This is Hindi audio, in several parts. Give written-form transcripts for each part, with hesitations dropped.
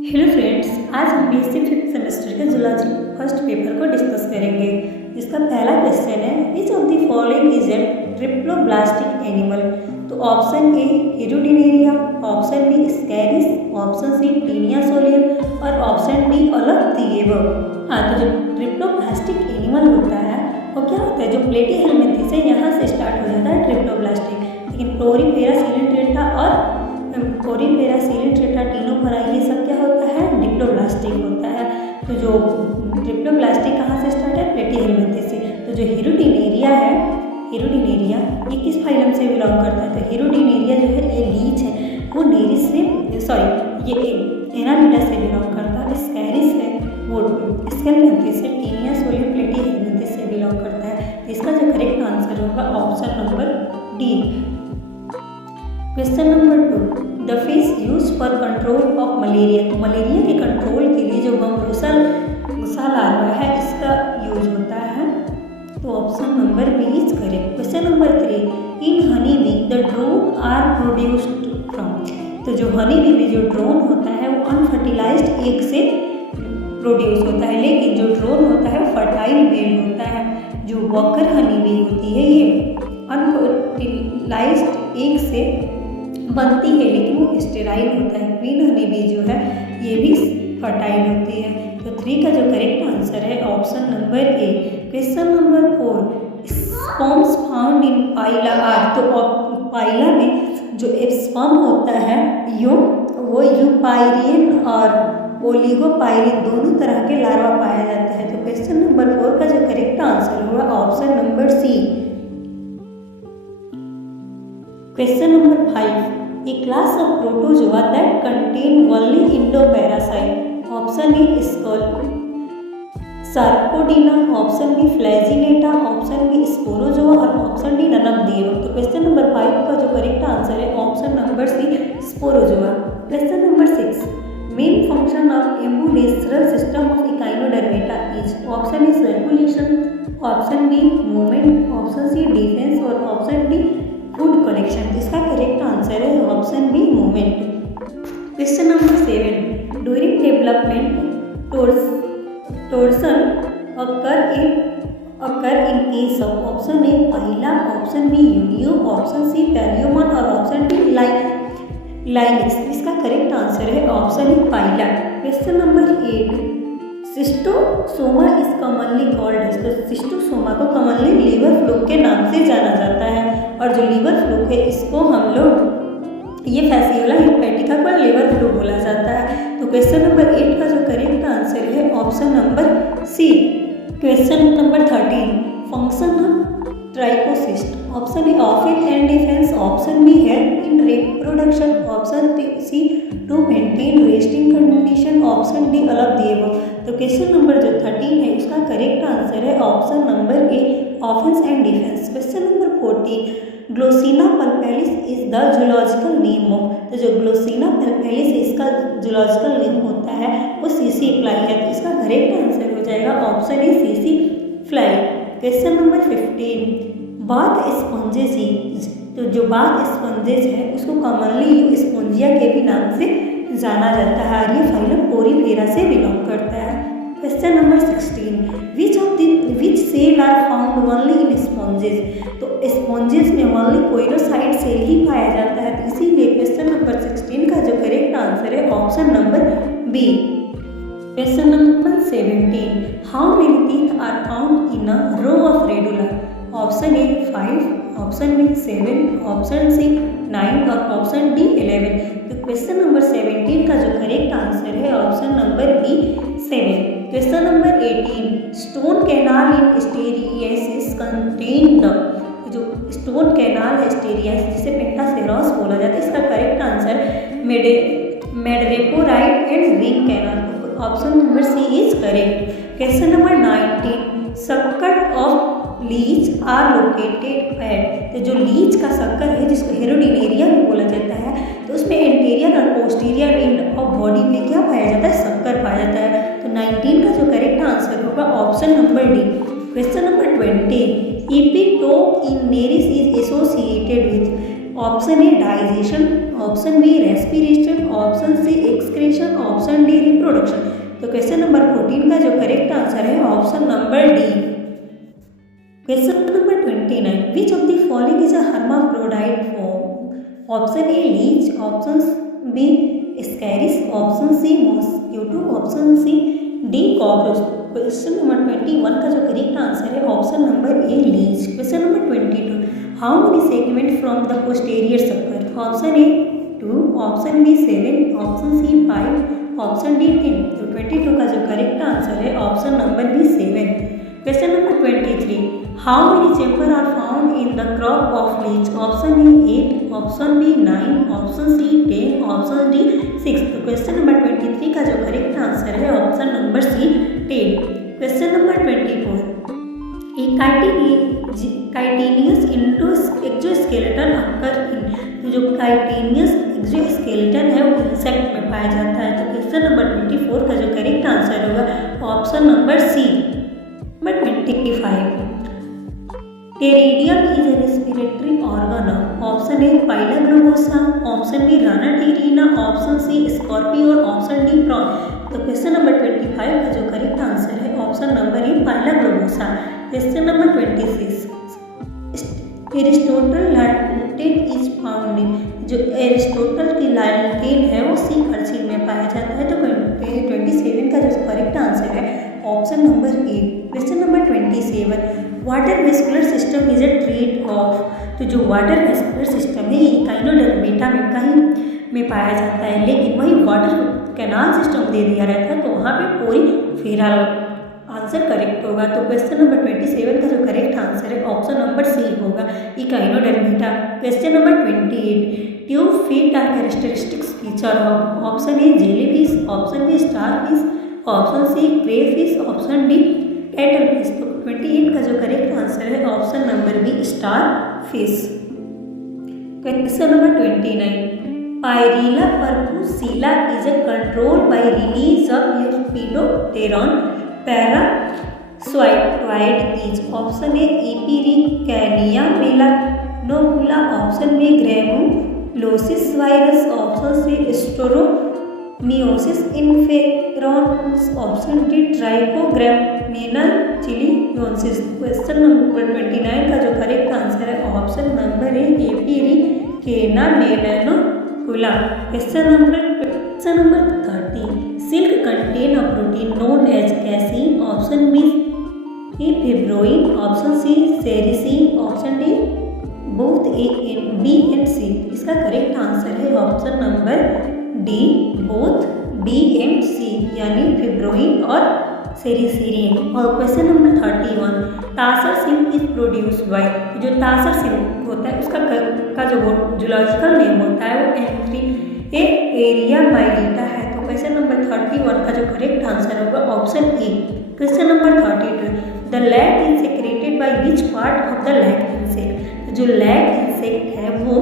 हेलो फ्रेंड्स, आज हम बीएससी फिफ्थ सेमेस्टर के जूलॉजी फर्स्ट पेपर को डिस्कस करेंगे। इसका पहला क्वेश्चन है, which of the following is a triploblastic animal. तो option A Hirudinaria, option B Ascaris, option C Taenia solium और ऑप्शन डी अलग दिए। हाँ, तो जो ट्रिप्लोब्लास्टिक एनिमल होता है वो क्या होता है, जो प्लेटीहेल्मिन्थेस है यहाँ से स्टार्ट हो जाता है ट्रिप्लोब्लास्टिक, लेकिन प्लोरीफेरा सिलिंड्रेटा और कोरीफेरा सिलिंड्रेटा टिनोफरा ये सब क्या होता है, डिप्लोब्लास्टिक होता है। तो जो डिप्लोब्लास्टिक कहाँ से स्टार्ट है, प्लेटीहेल्मिन्थेस से। तो जो हिरुडिनेरिया है, हिरुडिनेरिया ये किस फाइलम से बिलोंग करता है, तो हिरुडिनेरिया जो है ये लीच है, वो नेरिस से ये एनालिडा से बिलोंग करता है। स्कैरिस है वो स्केलमेंथेस से, टीनिया सोलियम प्लेटीहेल्मिन्थेस से बिलोंग करता है। तो इसका जो करेक्ट आंसर होगा option number D. Question number 2, the fish use for control of malaria. तो मलेरिया के कंट्रोल के लिए जो बम्बूसा लार्वा है इसका यूज होता है। तो option number B is correct. Question number 3, in honey bee the drone are produced from. तो जो हनी बी में जो ड्रोन होता है वो अनफर्टिलाइज्ड एग से प्रोड्यूस होता है, लेकिन जो ड्रोन होता है वो फर्टाइल मेल होता है। जो वर्कर हनी बी होती है ये अनफर्टिलाइज्ड एग से बनती है, लेकिन वो स्टेराइल होता है। क्वीन हनी बी जो है ये भी फर्टाइल होती है। तो 3 का जो करेक्ट आंसर है option number A. Question number 4, sperms found in Pila are. तो पाइला में जो स्पर्म होता है वो यूपाइरियन और ओलिगोपाइरियन दोनों तरह के लार्वा पाया जाता है। तो क्वेश्चन नंबर 4 का जो करेक्ट आंसर होगा option number C. Question number 5, a class of protozoa that contain only endoparasite. Option A skull, Sarcodina, option B Flagellata, option B Sporozoa और option D none of the above. तो क्वेश्चन नंबर 5 का जो करेक्ट आंसर है option number C Sporozoa. Question number 6, main function of ambulacral system of Echinodermata is. Option A circulation, option B movement, option C defence और ऑप्शन डी फूड कलेक्शन। इसका करेक्ट आंसर है option B movement. Question number 7, during development torsion occur in case of. Option A Pila, option B Unio, option C Palaemon और ऑप्शन डी लाइनिक्स। इसका करेक्ट आंसर है option A Pila. Question number 8, Schistosoma is commonly called. तो सिस्टोसोमा को कॉमनली लीवर फ्लूक के नाम से जाना जाता है, और जो लीवर फ्लूक है इसको हम लोग ये फैसियोला हेपेटिका पर लीवर फ्लू बोला जाता है। तो क्वेश्चन नंबर 8 का जो करेक्ट आंसर है option number C. Question number 13, function of trichocyst. Option A offence and defence, option B help in reproduction, option C to maintain resting condition, option D अलग दिए गए। तो क्वेश्चन नंबर जो 13 है उसका करेक्ट आंसर है option number A offence and defence. Question number 14, Glossina palpalis is the zoological name of. तो जो ग्लोसिना पल्पेलिस इसका जूलॉजिकल नेम होता है वो सीसी फ्लाई है। तो इसका करेक्ट आंसर हो जाएगा option A CC fly. Question number 15, bath sponges. तो जो बाथ स्पॉन्जेस है उसको कॉमनली स्पॉन्जिया के भी नाम से जाना जाता है, और ये फाइलम कोरीफेरा से बिलोंग करता है। Question number 16, which cell are found only in sponges. तो स्पॉन्जेस में ओनली कोइनोसाइट सेल ही पाया जाता है, तो इसीलिए क्वेश्चन नंबर 16 का जो करेक्ट आंसर है option number B. Question number 17, how many teeth are found in a row of radula. Option A 5, option B 7, option C 9 और ऑप्शन डी 11। तो क्वेश्चन नंबर 17 का जो करेक्ट आंसर है option number B 7। Question number 18, stone canal in Asterias contain the. जो स्टोन कैनाल है स्टेरियासिस जिसे पेंटासेरॉस बोला जाता है, इसका correct answer madreporite and ring canal. Option number C is correct. Question number 19, sucker of leech are located at. तो जो लीच का सक्कर है जिसको हेरोडिनेरिया भी बोला जाता है, तो उसमें एंटीरियर और पोस्टीरियर एंड ऑफ बॉडी में क्या पाया जाता है, सक्कर पाया जाता है। तो 19 का जो करेक्ट आंसर होगा option number D. Question number 20, इपिटोइनेरिस is associated with. Option A digestion, option B respiration, option C excretion, option D तो क्वेश्चन नंबर 14 का जो करेक्ट आंसर है option number D. Question number 29, which of the following is a hermaphrodite form? Option A leech, option B Ascaris, option C mosquito, option C D cockroach. Question number 21 का जो करेक्ट आंसर है option number A leech. Question number 22, how many segment from the posterior sucker? Option A 2, option B 7, option C 5, option D 10। तो 22 का जो करेक्ट आंसर है option number B 7। Question number 23, how many chamber are found in the crop of leech? Option A 8, option B 9, option C 10, option D 6। तो क्वेश्चन नंबर 23 का जो करेक्ट आंसर है option number C 10। Question number 24, chitinous exoskeleton occur in. तो जो काइटिनियस एक्सोस्केलेटन है वो इंसेक्ट में पाया जाता है। तो क्वेश्चन नंबर 24 का जो करेक्ट आंसर होगा option number C. Number 25, ctenidium is a respiratory organ of? Option A Pila globosa, option B Rana tigrina, option C scorpio, option D prawn. तो क्वेश्चन नंबर 25 का जो करेक्ट आंसर है option number A Pila globosa. Question number 26, Aristotle lantern is found in. जो एरिस्टोटल की लैंटेन है वो सी अर्चिन में पाया जाता है। तो 27 का जो करेक्ट आंसर है option number A. Question number 27, water vascular system is a treat of. तो जो वाटर वेस्कुलर सिस्टम है ये इकाइनोडर्मेटा में कहीं में पाया जाता है, लेकिन वही वाटर कैनाल सिस्टम दे दिया रहता है तो वहाँ पे पूरी फेरल आंसर करेक्ट होगा। तो क्वेश्चन नंबर 27 का जो करेक्ट आंसर है ऑप्शन नंबर सी होगा, echinodermata. Question number 28, tube feet are characteristics feature of? Option A jellyfish, option B starfish, option C crayfish, option D cuttlefish. तो 28 का जो करेक्ट आंसर है option number B starfish. Question number 29, pyrilla perpusilla is a controlled by release of lepidopteron parasitoid is? Option A epiricania melanoleuca, option B granulosis virus, option C स्टोरोमियोसिस इन्फेरॉन्स, option D trichogramma chilonis. Question number 29 का जो करेक्ट आंसर है option number A epiricania melanoleuca. Question number 30, silk contain a protein known as casein, option B fibroin, option C sericin, option D both A and B and C. इसका करेक्ट आंसर है option number D both B and C, यानी फिब्रोइन और सेरिसीन। और question number 31, tasar silk is produce by. जो तासर सिल्क होता है उसका जो जूलॉजिकल नेम होता है वो एरिया माइलिटा है। तो क्वेश्चन नंबर 31 का जो करेक्ट आंसर होगा option A. Question number 32, the lag is secreted by which part of the lag insect. जो लैग इंसेक्ट है वो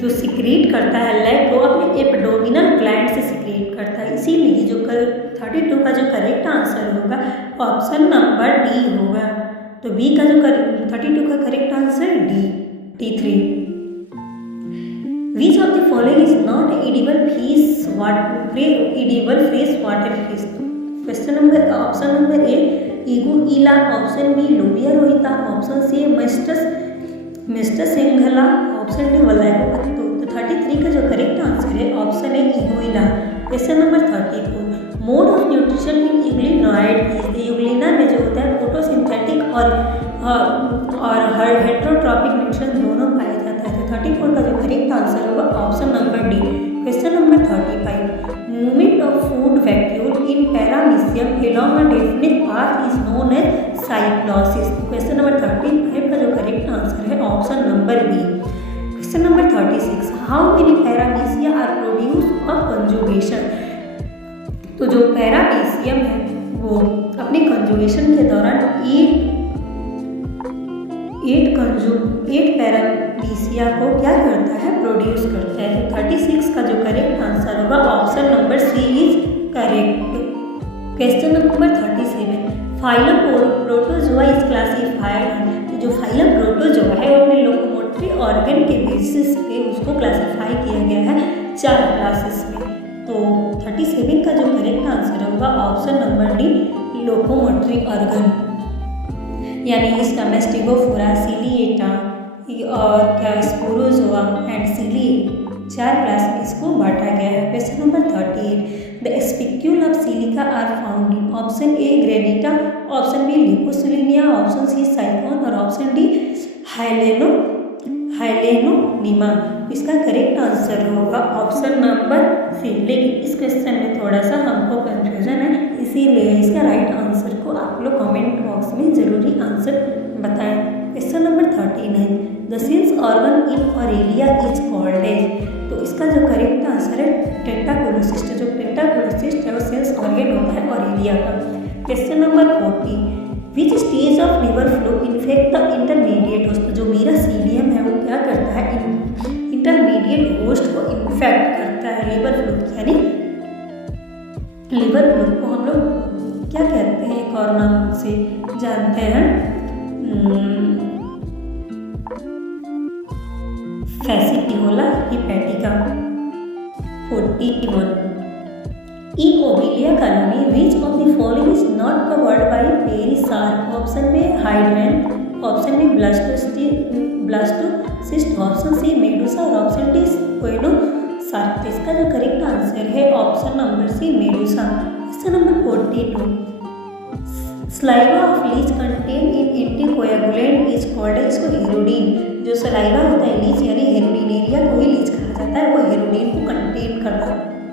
जो सिक्रीट करता है लैग को अपने एब्डोमिनल ग्लैंड से सिक्रीट करता है, इसीलिए जो 32 का जो करेक्ट आंसर होगा ऑप्शन नंबर डी होगा। तो बी का जो 32 का correct answer D3। Which of the following is not edible fresh water fish? Question number option number A anguilla, option B labeo rohita, option C mystus singhala, option D wallago. तो 33 का जो करेक्ट आंसर है ऑप्शन है anguilla. Question number 34, mode of nutrition in euglenoid is. Euglena में जो होता है फोटोसिंथेटिक और हेट्रोट्रॉपिक न्यूट्रिशन दोनों पाया जाता है। तो 34 का जो करेक्ट आंसर होगा option number D. Question number 35, movement of food vacuole in paramecium along a definite path is known as cyclosis. Question number 35 का जो करेक्ट आंसर है option number B. Question number 36, how many paramecia are produce of conjugation. तो जो पैरामीशियम है वो अपने कंजुगेशन के दौरान 8 पैरामीशिया को क्या करता है, प्रोड्यूस करता है। तो 36 का जो करेक्ट आंसर होगा option number C is correct. Question number 37, phylum protozoa is classified. जो फाइलम प्रोटोजोआ है वो अपने लोकोमोटरी ऑर्गन के बेसिस पे उसको क्लासिफाई किया गया है 4 क्लासेस में। तो 37 का जो करेक्ट आंसर होगा option number D, locomotory organ, यानी इसका मेस्टिगोफोरा, सिलिएटा और क्या स्पोरोजोआ एंड सिली 4 क्लास में इसको बांटा गया है। Question number 38, the spicule of silica are found in option A grantia, option B liposilinia, option C siphon और ऑप्शन डी हाइलेनोनिमा। इसका करेक्ट आंसर होगा ऑप्शन नंबर सी। लेकिन इस क्वेश्चन में थोड़ा सा हमको कंफ्यूजन है, इसीलिए इसका राइट आंसर को आप लोग कमेंट बॉक्स में जरूरी आंसर बताएं। Question number 39, the sense organ in Aurelia is called as, तो इसका जो करेक्ट आंसर है टेंटाकुलोसिस्ट। जो टेंटाकुलोसिस्ट है वो सेल्स ऑर्गन होता है ऑरेलिया का। Question number 40, which stage of liver flow infect the intermediate host, जो मेरा सीलियम है वो क्या करता है, इंटरमीडिएट होस्ट को इन्फेक्ट करता है लिवर फ्लो, यानी लिवर फ्लो को हम लोग क्या कहते हैं, एक और नाम से जानते हैं फैसिटियोला hepatica. 41, in Obelia colony, which of the following is not covered by perisarc? Option में हाइड्रेन, ऑप्शन में ब्लास्टोसिस्ट, ऑप्शन सी मेडुसा और ऑप्शन डी स्क्वेनोसार्क। इसका जो करेक्ट आंसर है option number C medusa. Question number 42, saliva of leech contain in anticoagulant is called, इसको हेरोडीन, जो सलाइवा होता है लीच यानी हेरोडिनेरिया को ही लीच कहा जाता है, वो हेरोडीन को कंटेन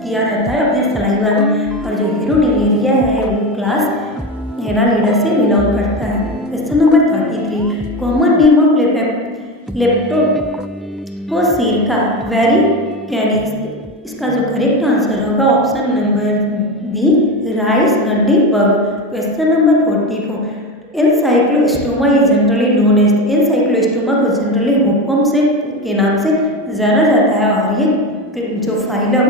किया रहता है अपने सलाइवा में, और जो हेरोडिनेरिया है वो क्लास एनालिडा से बिलोंग करता है। Question number 33, common name of leptospira varicornis, इसका जो करेक्ट आंसर होगा option number B, rice gundhi bug. Question number 44, ancylostoma is generally known as, ancylostoma को जनरली हुकम से के नाम से जाना जाता है, और ये जो फाइलम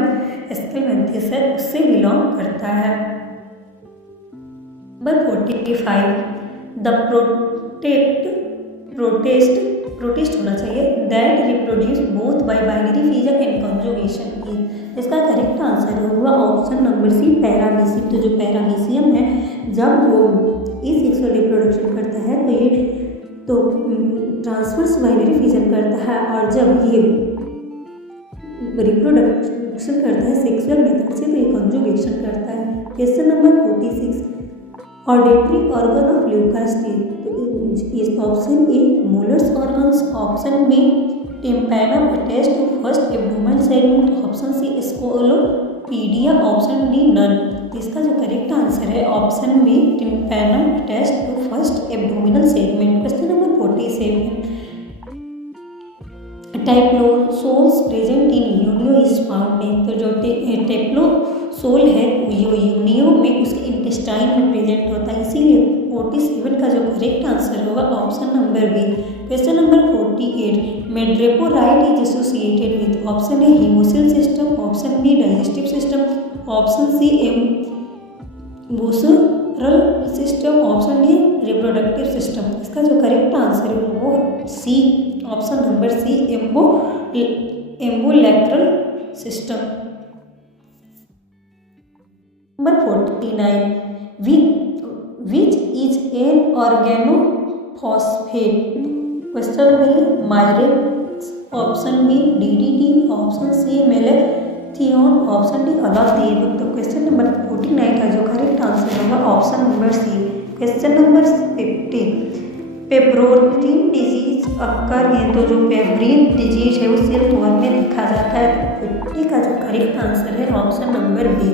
एस्केलेंथिस है उससे बिलोंग करता है। नंबर 45, द प्रोटिस्ट होना चाहिए, that reproduce both bye binary fission and conjugation. इसका करेक्ट आंसर होगा ऑप्शन नंबर सी, पैरामीशियम। तो जो पैरामीशियम है जब वो सेक्सुअल रिप्रोडक्शन करता है तो ये तो ट्रांसवर्स बाइनरी फिजन करता है, और जब ये रिप्रोडक्शन करता है सेक्सुअल मेथड से तो ये कंजुगेशन करता है। Question number 46, auditory organ of ल्यूकास्टिन, इस option A muller's organs, option B tympanum attached to first abdominal segment, option C scolopidia, option D none. इसका जो करेक्ट आंसर है option B tympanum attached to first abdominal segment. Question number 47, टेप्लोसोल्स प्रेजेंट इन यूनियोस्पर्म में, तो जो टेप्लोसोल है वो यूनियो में उसके इंटेस्टाइन में प्रेजेंट होता है, इसीलिए 47 का जो करेक्ट आंसर होगा option number B. Question number 48, madreporite is associated with, option A haemocoel system, option B digestive system, option C ambulacral system, option D reproductive system. इसका जो करेक्ट आंसर है वो C, option number C ambulacral system. Number 49, which is an organophosphate, question B mirex, option B DDT, option C malathion, option D अलादेव। तो क्वेश्चन नंबर 49 का जो करेक्ट आंसर होगा option number C. Question number 50, pebrine disease occur है, तो जो पेब्रिन डिजीज है वो सेल वॉल में देखा जाता है। 50 का जो करेक्ट आंसर है ऑप्शन नंबर बी।